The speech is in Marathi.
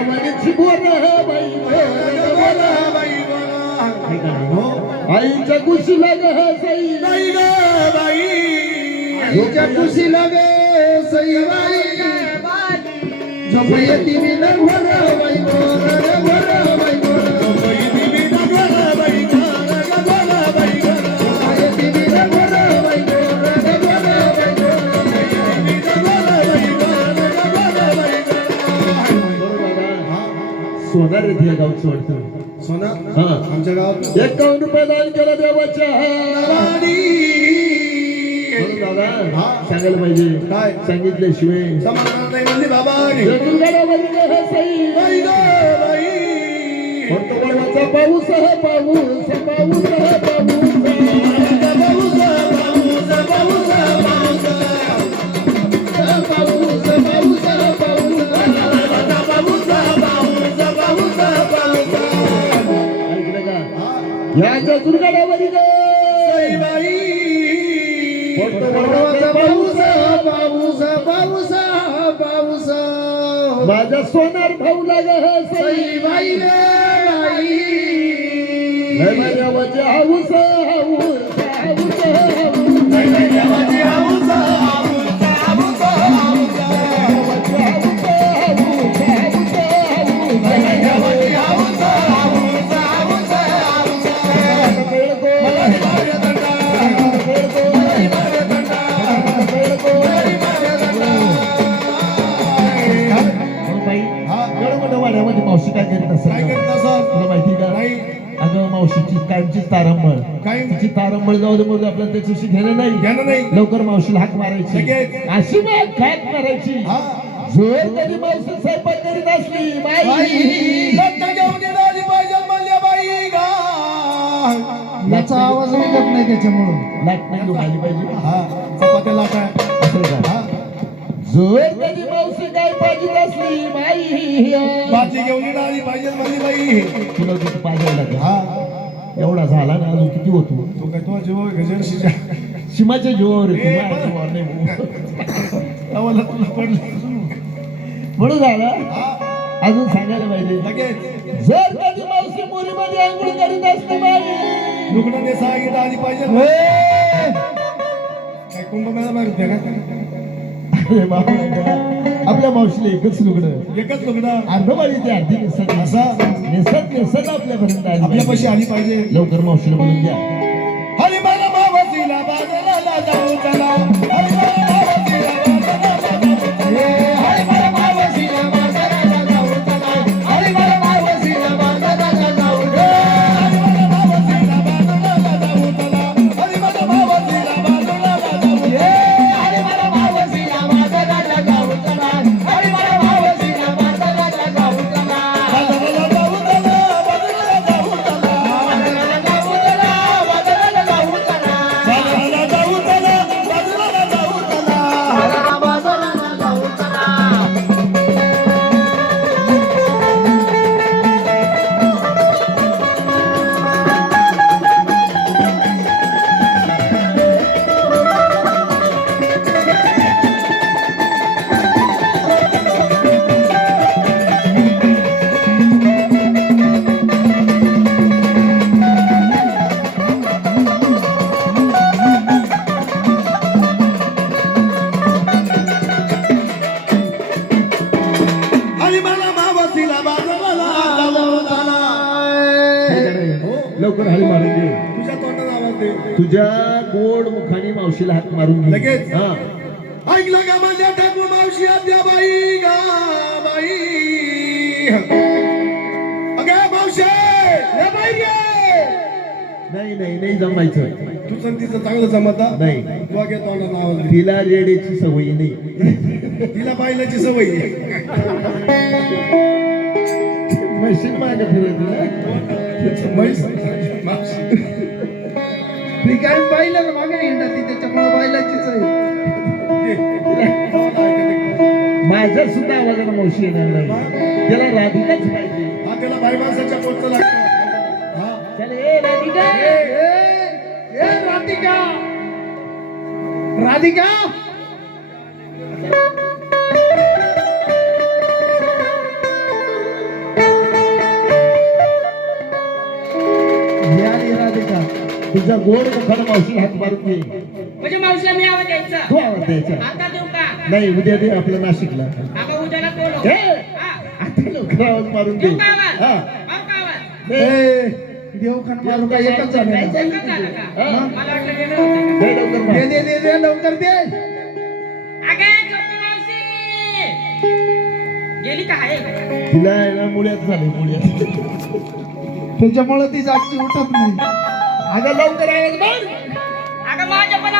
आवडीची बोल बाई बोल आईच्या कुशीला ग सई नाही ग बाई आईच्या कुशीला ग सई बाई झोपयती मी नवर बाई बोल बाई बोल झोपयती मी नवर बाई बोल बाई झोपयती मी नवर बाई बोल सोनार रे गावचं वाटतं सोना हा आमच्या गावात 51 रुपये दान केलं देवाच्या नावानी. म्हणून दादा हा. सांगायला पाहिजे काय? सांगितल्याशिवाय समाधान नाही म्हणली बाबा जगुलगडामध्ये हे सई नाही ग बाई म्हणतो वळवाचा पाऊस ह पाऊस पाऊस ह पाऊस पाऊस पाऊस पाऊस या जगुलगडामध्ये बाई पाऊस पाऊस पाऊस पाऊस माझ्या सोनार भाऊ लाग सई बाई माझ्या हाऊस हाऊस मावशी काय करीत असत तुला माहिती का नाही अगं मावशीची कायमची तारंबळ काय तिची तारंबळ जाऊ दे मग आपल्याला त्याच्याशी घेणं नाही घेणं नाही लवकर मावशीला हाक मारायची लगेच. अशी मग हाक मारायची जोर तरी मावशी स्वयंपाक करीत असली बाई लग्न घेऊन येणारी पाहिजे म्हणल्या बाई गा याचा आवाज निघत नाही त्याच्यामुळं लाट नाही आली पाहिजे हा चपात्या लाटा असं का जोर तरी मावशी काय पाहिजे असली बाई भाजी घेऊन येणारी पाहिजे म्हणली बाई तुला किती पाहिजे हा एवढा झाला ना अजून किती होतो तो काय तो जीव गजर शिजा सीमाच्या जीवावर ए, माझ्या जीवावर नाही भाऊ. आम्हाला तुला पडलं म्हणून झालं हा अजून सांगायला पाहिजे लगेच जर कधी मावशी मुलीमध्ये आंघोळ करीत असते बाई रुग्णाने सांगितलं आधी पाहिजे ए! काय कुंभमेळा माहिती होत्या का अरे बाबा आपल्या मावशीला एकच लुगडं एकच लग्न अर्धवाडी ते अर्धी नेसत असा नेसत आपल्यापर्यंत आली आपल्यापाशी आली पाहिजे लवकर मावशीला बोलून द्या हरी मला मावशीला बाजाराला जाऊ चला हरी मला मावशीला बाजाराला जाऊ चला हरी मला मावशीला बाजाराला जाऊ चला हरी मला मावशीला बाजाराला जाऊ हरी मला मावशीला बाजाराला जाऊ चला हरी मला मावशीला बाजाराला जाऊ हरी मला मावशीला बाजाराला जाऊ चला हरी मला मावशीला बाजाराला जाऊ चला बाजाराला जाऊ चला बाजाराला जाऊ चला बाजाराला जाऊ चला बाजाराला जाऊ चला बाजाराला जाऊ चला बाजाराला जाऊ चला बाजाराला जाऊ चला हरी मला मावशीला बाजाराला जाऊ चला लवकर हळी मारून दे तुझ्या तोंडात आवाज दे तुझ्या गोड मुखाने मावशीला हाक मारून घे लगेच. हा ऐकलं का माझ्या ठाकूर मावशी आद्या बाई गा बाई अगे मावशे ये बाई गे नाही जमायचं तुझं तिचं चांगलं जमता नाही तू घे तोंडात आवाज दे तिला रेड्याची सवय नाही तिला पाहिल्याची सवय आहे. मशीन मागे फिरत म्हैस, मावशी. ती काय पाहिलं मागे हिंडत ती त्याच्यामुळे पाहिल्याचीच आहे माझ्या सुद्धा आवाजाला मावशी येणार नाही त्याला राधिकाच पाहिजे हा त्याला बाई माणसाच्या पोटचं लागतं हा चल ए राधिका ए राधिका राधिका तुझ्या गोड मुखाला मावशीला हात मारून दे. म्हणजे मावशीला मी आवाज द्यायचा तू आवाज द्यायचा. आता देऊ का नाही उद्या दे आपल्या नाशिकला. आता उद्याला बोलव ए, हा आता लवकर आवाज मारून दे. देऊ का आवाज हा. मारू का आवाज दे. देवखान मारू का एकच झालं ना? एकच झालं का हा. मला वाटलं वेगळं होतं का? दे लवकर मार. दे लवकर दे. अगे छोटी मावशी गेली का आहे तिला आहे ना मुळ्यात झाले मुळ्यात. त्याच्यामुळे ती जागची उठत नाही. अगं लवकर आवाज मार. अगं माझ्या पण